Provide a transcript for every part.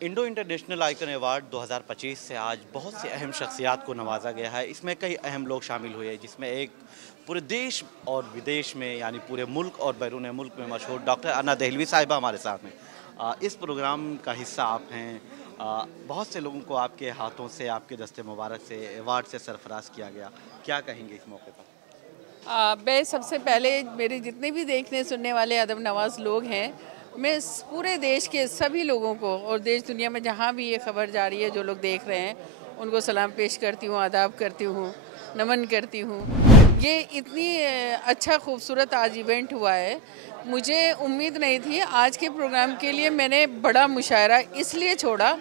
Indo international icon award 2025 से आज बहुत सी अहम शख्सियात को नवाजा गया है। इसमें कई अहम लोग शामिल हुए, जिसमें एक पूरे देश और विदेश में यानी पूरे मुल्क और बैरून मुल्क में मशहूर डॉक्टर अन्ना दहलवी साहिबा हमारे साथ हैं। इस प्रोग्राम का हिस्सा आप हैं। बहुत से लोगों को आपके हाथों से, आपके दस्ते मुबारक से अवार्ड से सरफराज किया गया। क्या कहेंगे इस मौके पर? मैं सबसे पहले मेरे जितने भी देखने सुनने वाले अदब नवाज लोग हैं, मैं पूरे देश के सभी लोगों को और देश दुनिया में जहाँ भी ये खबर जा रही है, जो लोग देख रहे हैं, उनको सलाम पेश करती हूँ, आदाब करती हूँ, नमन करती हूँ। ये इतनी अच्छा खूबसूरत आज इवेंट हुआ है, मुझे उम्मीद नहीं थी। आज के प्रोग्राम के लिए मैंने बड़ा मुशायरा इसलिए छोड़ा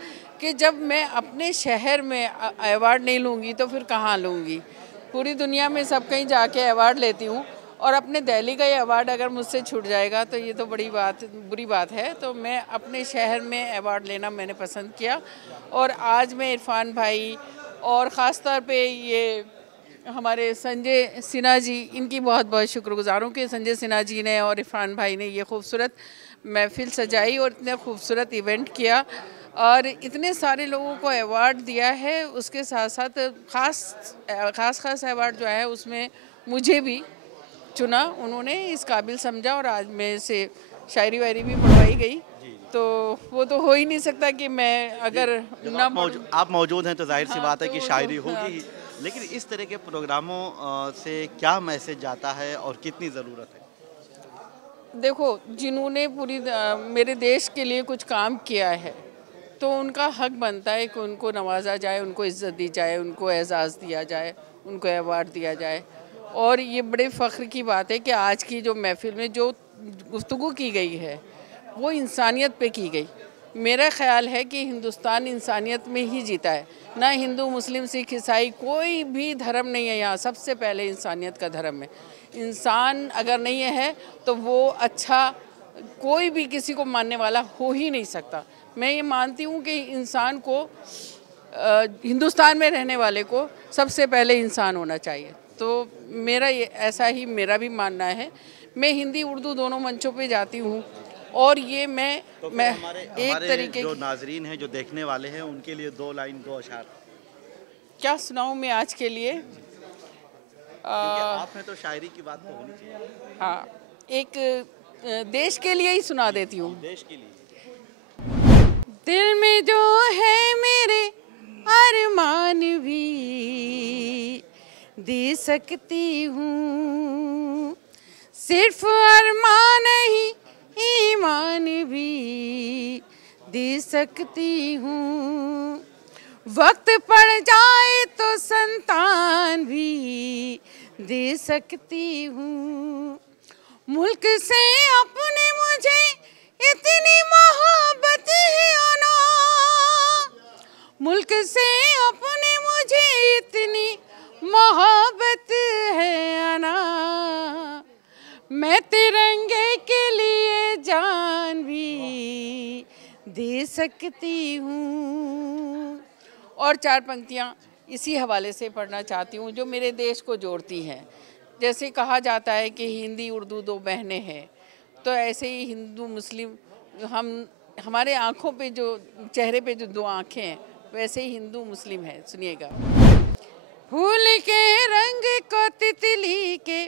कि जब मैं अपने शहर में अवार्ड नहीं लूँगी तो फिर कहाँ लूँगी। पूरी दुनिया में सब कहीं जाके अवार्ड लेती हूँ और अपने दिल्ली का ये अवार्ड अगर मुझसे छूट जाएगा तो ये तो बुरी बात है। तो मैं अपने शहर में अवार्ड लेना मैंने पसंद किया और आज मैं इरफान भाई और ख़ास तौर पे ये हमारे संजय सिन्हा जी, इनकी बहुत बहुत शुक्रगुजार हूँ कि संजय सिन्हा जी ने और इरफान भाई ने ये खूबसूरत महफिल सजाई और इतना खूबसूरत इवेंट किया और इतने सारे लोगों को अवार्ड दिया है। उसके साथ साथ खास अवार्ड जो है उसमें मुझे भी चुना, उन्होंने इस काबिल समझा और आज मैं से शायरी वायरी भी पढ़वाई गई। तो वो तो हो ही नहीं सकता कि मैं अगर ना आप मौजूद हैं तो जाहिर सी बात है कि तो शायरी होगी ही। लेकिन इस तरह के प्रोग्रामों से क्या मैसेज जाता है और कितनी ज़रूरत है? देखो, जिन्होंने मेरे देश के लिए कुछ काम किया है तो उनका हक बनता है कि उनको नवाजा जाए, उनको इज़्ज़त दी जाए, उनको एजाज़ दिया जाए, उनको अवार्ड दिया जाए। और ये बड़े फ़ख्र की बात है कि आज की जो महफिल में जो गुफ्तगू की गई है वो इंसानियत पे की गई। मेरा ख़्याल है कि हिंदुस्तान इंसानियत में ही जीता है, ना हिंदू मुस्लिम सिख ईसाई कोई भी धर्म नहीं है यहाँ। सबसे पहले इंसानियत का धर्म है। इंसान अगर नहीं है तो वो अच्छा कोई भी किसी को मानने वाला हो ही नहीं सकता। मैं ये मानती हूँ कि इंसान को हिंदुस्तान में रहने वाले को सबसे पहले इंसान होना चाहिए। तो मेरा ये ऐसा ही मेरा भी मानना है। मैं हिंदी उर्दू दोनों मंचों पे जाती हूँ और ये मैं एक तरीके जो नाजरीन हैं, जो देखने वाले हैं, उनके लिए दो लाइन, दो अशार क्या सुनाऊँ मैं आज के लिए? क्योंकि आप हैं तो शायरी की बात तो होनी चाहिए। हाँ, एक देश के लिए ही सुना देती हूँ। देश के लिए दिल में जो है मेरे अरमान भी दे सकती हूँ, सिर्फ अरमान नहीं ईमान भी दे सकती हूँ। वक्त पड़ जाए तो संतान भी दे सकती हूँ। मुल्क से अपने मुझे इतनी मोहब्बत है आना, मुल्क से अपने मुझे इतनी मोहब्बत है आना। मैं तिरंगे के लिए जान भी दे सकती हूँ। और चार पंक्तियाँ इसी हवाले से पढ़ना चाहती हूँ जो मेरे देश को जोड़ती हैं। जैसे कहा जाता है कि हिंदी उर्दू दो बहनें हैं, तो ऐसे ही हिंदू मुस्लिम हमारे आँखों पे जो चेहरे पे जो दो आँखें हैं वैसे ही हिंदू मुस्लिम है। सुनिएगा। फूल के रंग को तितली के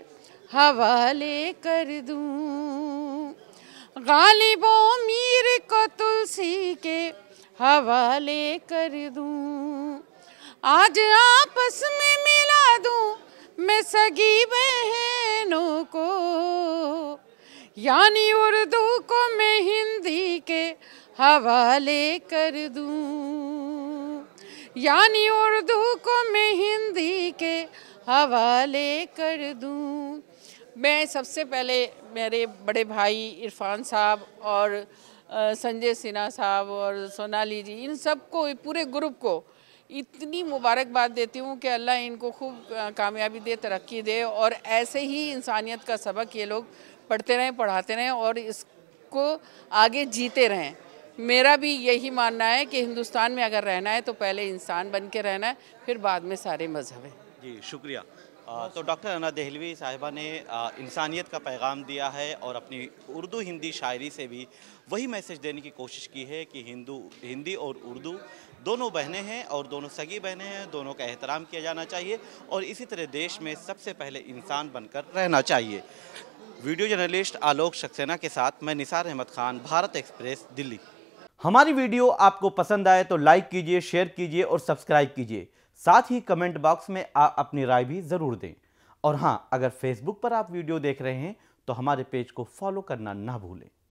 हवाले कर दूं, गालिबो मीर को तुलसी के हवाले कर दूं। आज आपस में मिला दूं मैं सगी बहनों को, यानी उर्दू को मैं हिंदी के हवाले कर दूं, यानी उर्दू को मैं हिंदी के हवाले कर दूं। मैं सबसे पहले मेरे बड़े भाई इरफान साहब और संजय सिन्हा साहब और सोनाली जी, इन सबको, पूरे ग्रुप को इतनी मुबारकबाद देती हूँ कि अल्लाह इनको खूब कामयाबी दे, तरक्की दे और ऐसे ही इंसानियत का सबक ये लोग पढ़ते रहें, पढ़ाते रहें और इसको आगे जीते रहें। मेरा भी यही मानना है कि हिंदुस्तान में अगर रहना है तो पहले इंसान बन के रहना है, फिर बाद में सारे मजहब हैं। जी शुक्रिया। तो डॉक्टर अना दहलवी साहिबा ने इंसानियत का पैगाम दिया है और अपनी उर्दू हिंदी शायरी से भी वही मैसेज देने की कोशिश की है कि हिंदी और उर्दू दोनों बहनें हैं और दोनों सगी बहनें हैं, दोनों का एहतराम किया जाना चाहिए और इसी तरह देश में सबसे पहले इंसान बनकर रहना चाहिए। वीडियो जर्नलिस्ट आलोक सक्सेना के साथ मैं निसार अहमद खान, भारत एक्सप्रेस, दिल्ली। हमारी वीडियो आपको पसंद आए तो लाइक कीजिए, शेयर कीजिए और सब्सक्राइब कीजिए। साथ ही कमेंट बॉक्स में आप अपनी राय भी जरूर दें। और हां, अगर फेसबुक पर आप वीडियो देख रहे हैं तो हमारे पेज को फॉलो करना ना भूलें।